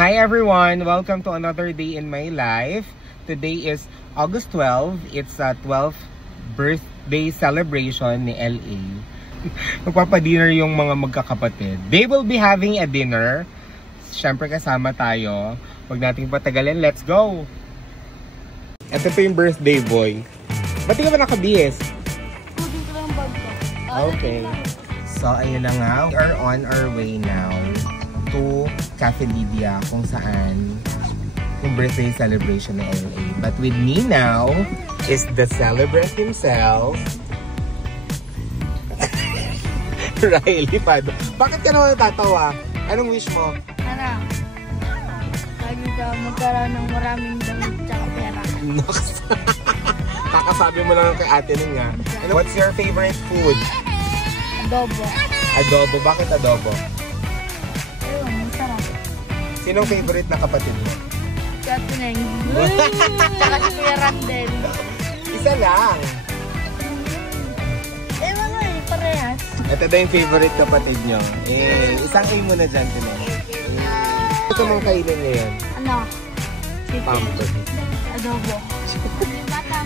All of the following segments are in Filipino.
Hi everyone! Welcome to another day in my life. Today is August 12. It's a 12th birthday celebration ni LA. Magpapadinner yung mga magkakapatid. They will be having a dinner. Siyempre kasama tayo. Huwag nating patagalin. Let's go! Ito po yung birthday boy. Ba't di ka ba nakabihis? Kudin ko lang bag ko. Okay. So, ayun na nga. We are on our way now to Cafe Lydia, kung saan yung birthday celebration ng LA. But with me now is the celebrant himself, Riley Pado. Bakit ka naman natatawa? Anong wish mo? Sana, lagi ka magkaroon ng maraming damit tsaka pera. Kakasabi mo lang kay Ate Ning nga. What's your favorite food? Adobo. Adobo. Bakit adobo? Ayun, masarap. Sinong favorite na kapatid mo? Katineng. Tsaka si Kuya Randel. Isa lang. Ewan nga eh, parehas. Ito daw yung favorite kapatid nyo. Isang A mo na dyan, Tineng. Ito mong kainin ngayon. Ano? Chicken. Pamper. Adobo.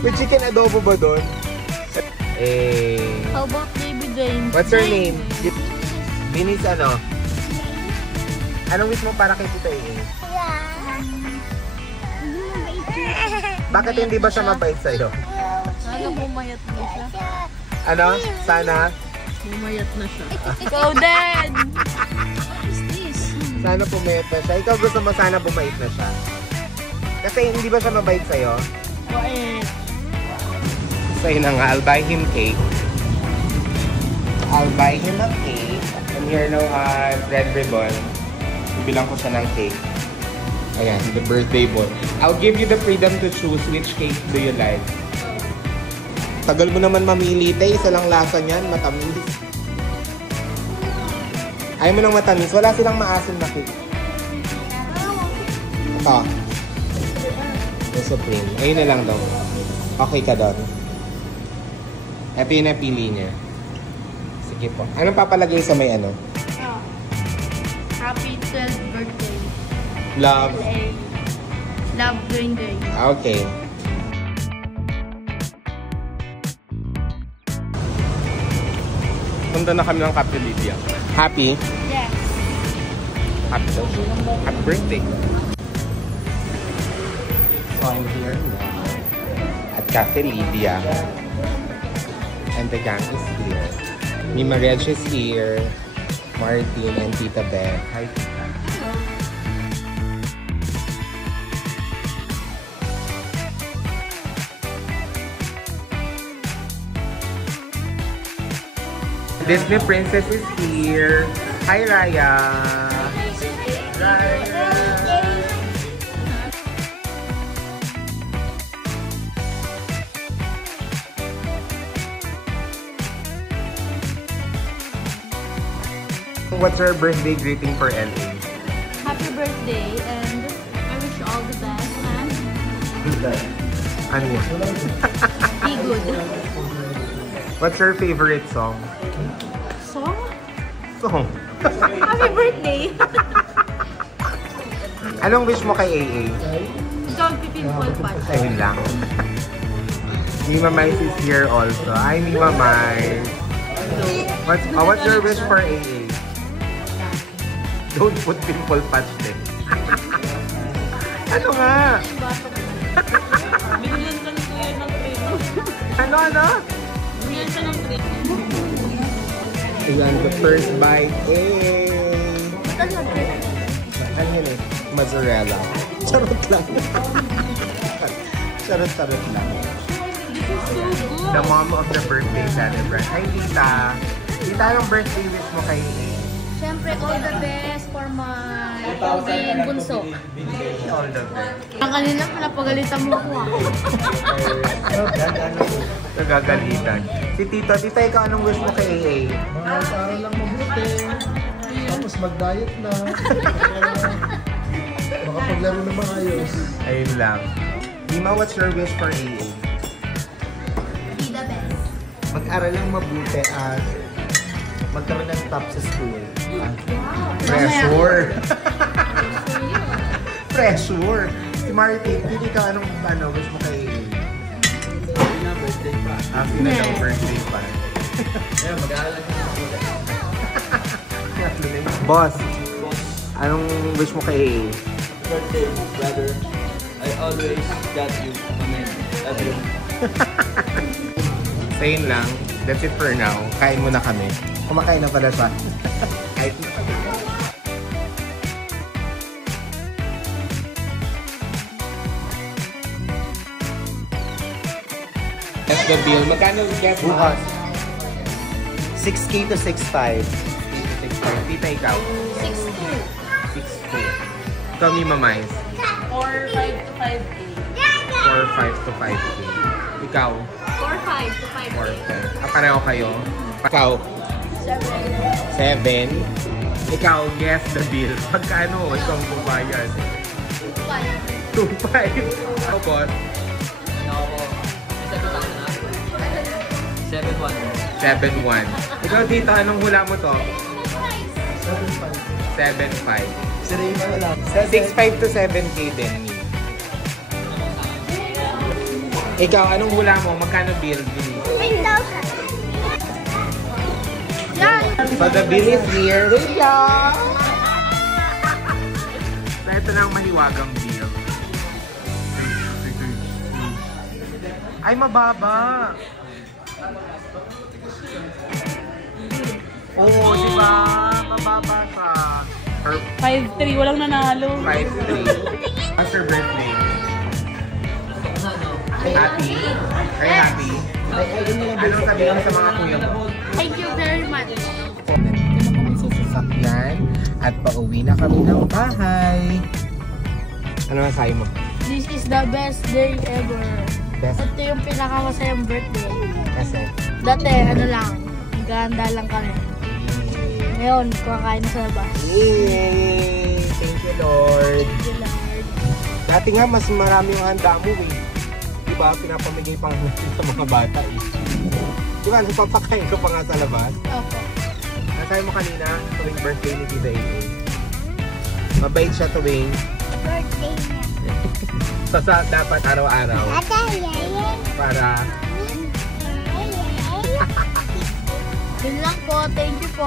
May chicken adobo ba doon? How about Baby Jane? What's her name? Binis ano? Anong wish mo para kay Tita A? Bakit hindi ba siya mabait sa'yo? Sana bumayat na siya. Ano? Sana? Bumayat na siya. Ikaw din! Sana pumayat na siya. Ikaw gusto mo sana bumait na siya. Kasi hindi ba siya mabait sa'yo? Bait. So yun na nga, I'll buy him cake. I'll buy him a cake. And here now, red ribbon. Bilang ko siya ng cake. Ayan, the birthday boy. I'll give you the freedom to choose which cake do you like. Tagal mo naman mamili, te. Isa lang lasa niyan, matamis. Ayaw mo ng matamis. Wala silang maasim na cake. Ito. The Supreme. Ayun na lang daw. Okay ka doon. Ito yung napili niya. Sige po. Anong papalagay sa may ano? Oh. Happy 12th birthday. Love. LA. Love Green Day. Okay. Punta na kami ng Cafe Lydia. Happy? Yes. Happy birthday. So I'm here now at Cafe Lydia. And the gang is here. Mima Reg is here. Martin and Tita Beth. Hi, Tita. Disney Princess is here. Hi, Raya. Raya. What's your birthday greeting for LA? Happy birthday and I wish you all the best and Who's that? Ano yan? be good. What's your favorite song? Song? Song. Happy birthday! Anong wish mo kay AA? Don't be pimple patch. Ayun lang. Mima Mais is here also. Hi, Mima Mais. What's your wish for AA? Don't put pimple patch din. Ano nga? Binigyan ka ni Kuya ng trino. Ano? Binigyan siya ng trino. Ayan, the first bite. Matagal. Ano yun eh? Mozzarella. Charot lang. Charot lang. This is so good. The mom of the birthday celebrant. Hi, Tita. Tita, anong birthday wish mo kay AA? Siyempre, all the best for my cousin bunso. All the best. Ang kanina, pinapagalitan mo ako ah. Nagagalitan. Si Tito, Tita, ikaw anong wish mo kay AA? Para lang mabuti. Tapos mag-diet na. Makapaglaro na maayos. Ayun lang. Mima, what's your wish for AA? Be the best. Mag-aral lang mabuti at magkaroon ng top sa school. Pressure. pressure. Si Martin, pili ka anong wish mo kay Hindi na birthday pa. Sina daw birthday pa. Kaya mag-aalala ka na. Boss, anong wish mo kay Birthday, brother. I always got you. Amen. Love you. Same lang. That's it for now. Kain muna kami. Kumakain na pala siya. Kain na kami. That's the bill. Magkano guess mo? Bukas. 6K to 6.5. 6.5. Tita, ikaw? 6.2. Ikaw, ni Mamais? 4-5 to 5K. 4.5 to 5K. Ikaw? 4-5 to 5K. 4.5. Pareho kayo? Ikaw? 7. Ikaw, guess the bill. Pagkano? Ikaw ang bubayad. 2.5. Ako, boss? Ako. 7.1. Ikaw, dito, anong hula mo to? 7.5. Si Rayma wala. 6.5 to 7K din, me. Ikaw, anong hula mo? Magkano bill? So the bill is here. Wait lang! So ito na ang mahiwagang bill. Ay, mababa! Oo, di ba? Mababa sa 5-3, walang nanalo. 5.3. What's your birthday? Happy? Are you happy? Anong sabihin sa mga kuya mo? Thank you very much. Nandito na kami sa sasakyan at pauwi na kami ng bahay. Ano masahe mo? This is the best day ever. Best? Ito yung pinakamasayang birthday. Kasi? Dati, ano lang, ganda lang kami. Ngayon, kumakain na sa labas. Yay! Thank you, Lord. Thank you, Lord. Dati nga, mas marami yung handa mo eh. Diba? Pinapamigay pa nga natin sa mga bata eh. Diba? Napapakain ko pa nga sa labas. Opo. Nasabi mo kanina, tuwing birthday ni Tita AA. Mabait siya tuwing. Birthday niya. So, dapat araw-araw. Para... Yun lang po. Thank you po.